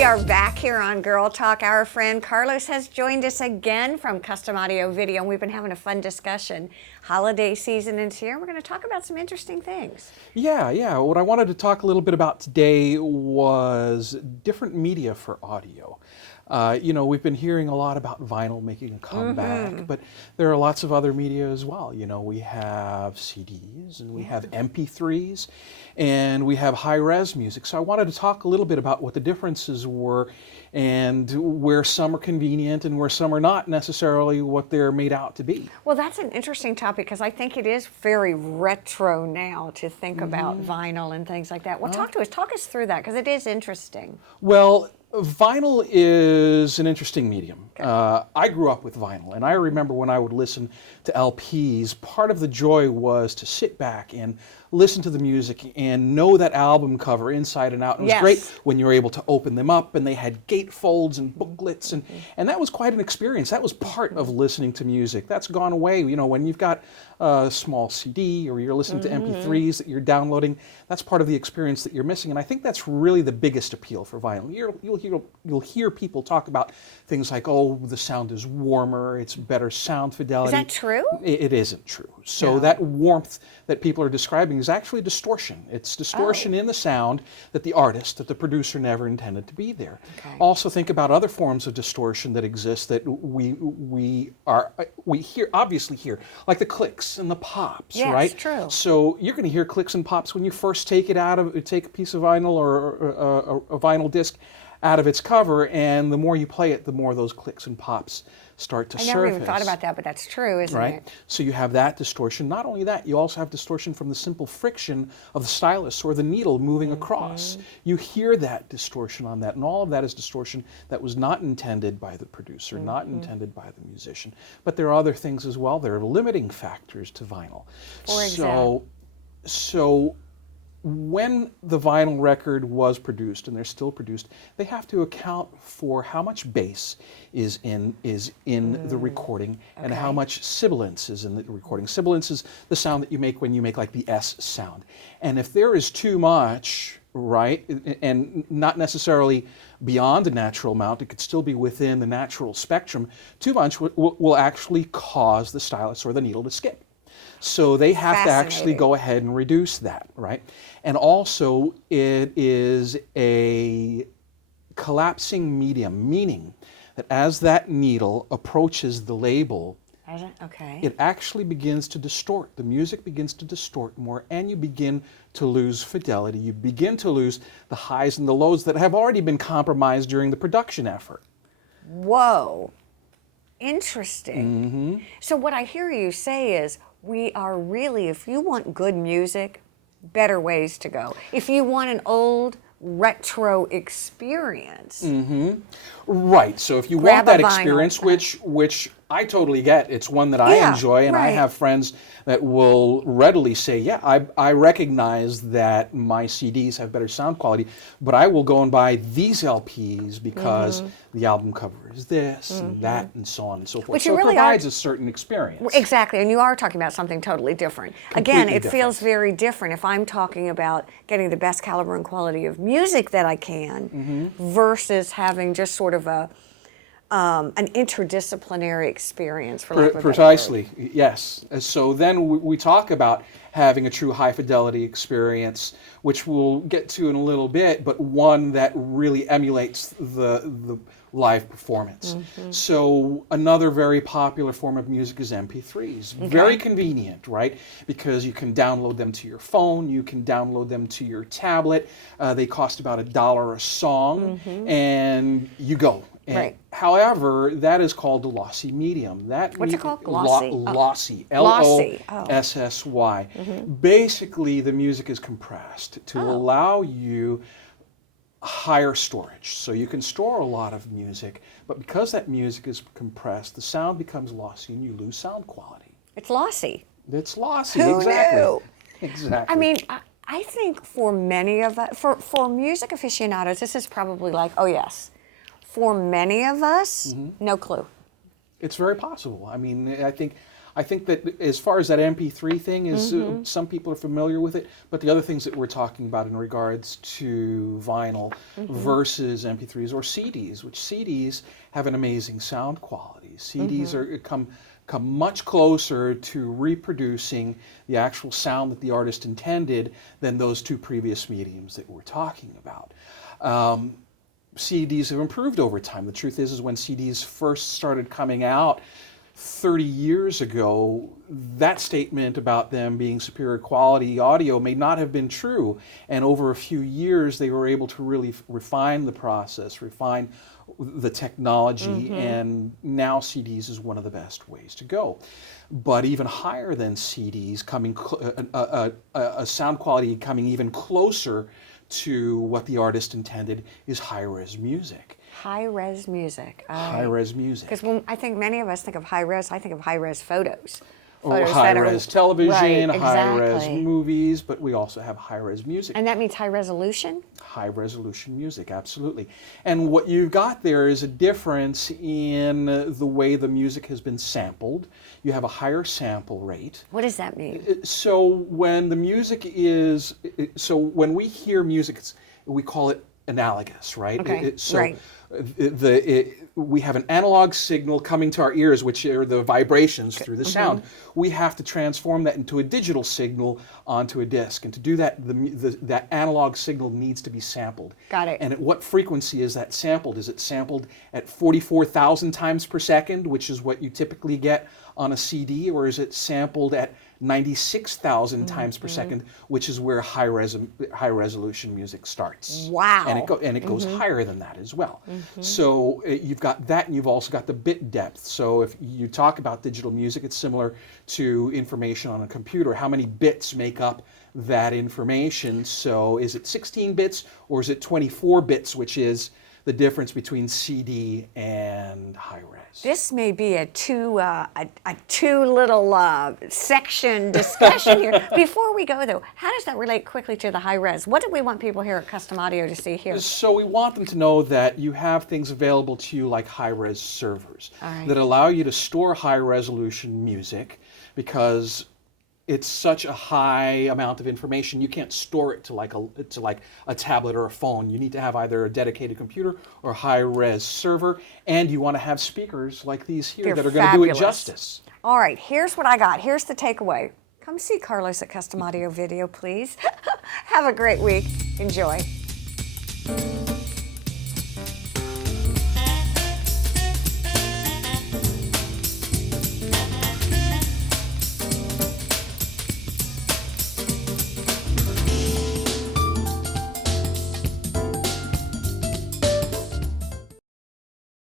We are back here on Girl Talk. Our friend Carlos has joined us again from Custom Audio Video, and we've been having a fun discussion. Holiday season is here. We're going to talk about some interesting things. Yeah. What I wanted to talk a little bit about today was different media for audio. We've been hearing a lot about vinyl making a comeback, but there are lots of other media as well. We have CDs and we have MP3s and we have high-res music. So I wanted to talk a little bit about what the differences were and where some are convenient and where some are not necessarily what they're made out to be. Well, that's an interesting topic because I think it is very retro now to think about vinyl and things like that. Well, talk us through that because it is interesting. Well, vinyl is an interesting medium. I grew up with vinyl, and I remember when I would listen to LPs, part of the joy was to sit back and listen to the music and know that album cover inside and out. And it was great when you were able to open them up, and they had gatefolds and booklets, and that was quite an experience. That was part of listening to music. That's gone away. When you've got a small CD or you're listening to MP3s that you're downloading, that's part of the experience that you're missing. And I think that's really the biggest appeal for vinyl. You'll hear people talk about things like, oh, the sound is warmer, it's better sound fidelity. Is that true? It isn't true. So that warmth that people are describing is actually distortion. It's distortion in the sound that the producer never intended to be there. Okay. Also think about other forms of distortion that exist that we obviously hear, like the clicks and the pops, right? Yes, true. So you're going to hear clicks and pops when you first take a piece of vinyl or a vinyl disc out of its cover, and the more you play it, the more those clicks and pops start to surface. I never even thought about that, but that's true, isn't it? So you have that distortion. Not only that, you also have distortion from the simple friction of the stylus or the needle moving across. You hear that distortion on that, and all of that is distortion that was not intended by the producer, not intended by the musician. But there are other things as well. There are limiting factors to vinyl. For example? So when the vinyl record was produced, and they're still produced, they have to account for how much bass is in the recording and how much sibilance is in the recording. Sibilance is the sound that you make when you make like the S sound. And if there is too much, right, and not necessarily beyond the natural amount, it could still be within the natural spectrum, too much will actually cause the stylus or the needle to skip. So they have to actually go ahead and reduce that, right? And also, it is a collapsing medium, meaning that as that needle approaches the label, it actually begins to distort. The music begins to distort more, and you begin to lose fidelity. You begin to lose the highs and the lows that have already been compromised during the production effort. Whoa. Interesting. So what I hear you say is, we are really, if you want good music, better ways to go. If you want an old retro experience. Right, so if you want that experience, which I totally get, it's one that I enjoy, and I have friends that will readily say, yeah, I recognize that my CDs have better sound quality, but I will go and buy these LPs because the album cover is this and that and so on and so forth. So it provides a certain experience. Exactly, and you are talking about something totally different. Again, it feels very different if I'm talking about getting the best caliber and quality of music that I can versus having just sort of an interdisciplinary experience, for lack of a better word. Precisely, yes. So then we talk about having a true high fidelity experience, which we'll get to in a little bit, but one that really emulates the live performance. So another very popular form of music is MP3s. Very convenient, right? Because you can download them to your phone, you can download them to your tablet. They cost about $1 a song, and you go. However, that is called a lossy medium. What's it called? Glossy? Lossy. L-O-S-S-Y. Basically, the music is compressed to allow you higher storage. So you can store a lot of music, but because that music is compressed, the sound becomes lossy and you lose sound quality. It's lossy. It's lossy, Who exactly. knew? Exactly. I mean, I think for many of us, for music aficionados, this is probably like, oh yes. For many of us, no clue. It's very possible. I mean, I think I think that as far as that MP3 thing is, some people are familiar with it, but the other things that we're talking about in regards to vinyl versus MP3s or CDs, which CDs have an amazing sound quality. CDs are come much closer to reproducing the actual sound that the artist intended than those two previous mediums that we're talking about. CDs have improved over time. The truth is when CDs first started coming out 30 years ago, that statement about them being superior quality audio may not have been true. And over a few years, they were able to really refine the process, refine the technology, and now CDs is one of the best ways to go. But even higher than CDs, coming a sound quality coming even closer to what the artist intended is high-res music. High-res music. High-res music. Because when I think many of us think of high-res, I think of high-res photos. Or high-res television, right, high-res exactly. movies, but we also have high-res music. And that means high resolution? High-resolution music, absolutely. And what you've got there is a difference in the way the music has been sampled. You have a higher sample rate. What does that mean? So when the music is, so when we hear music, we call it analogous, right? Okay, So right. we have an analog signal coming to our ears, which are the vibrations through the sound. We have to transform that into a digital signal onto a disc. And to do that, that analog signal needs to be sampled. Got it. And at what frequency is that sampled? Is it sampled at 44,000 times per second, which is what you typically get on a CD, or is it sampled at 96,000 times per second, which is where high resolution music starts. Wow. And it goes higher than that as well. So you've got that, and you've also got the bit depth. So if you talk about digital music, it's similar to information on a computer. How many bits make up that information? So is it 16 bits or is it 24 bits, which is the difference between CD and high-res? This may be a two little section discussion here. Before we go though, how does that relate quickly to the high res? What do we want people here at Custom Audio to see here? So we want them to know that you have things available to you like high-res servers All right. that allow you to store high-resolution music, because it's such a high amount of information. You can't store it to like a tablet or a phone. You need to have either a dedicated computer or a high-res server, and you want to have speakers like these here that are going to do it justice. All right, here's what I got. Here's the takeaway. Come see Carlos at Custom Audio Video, please. Have a great week. Enjoy.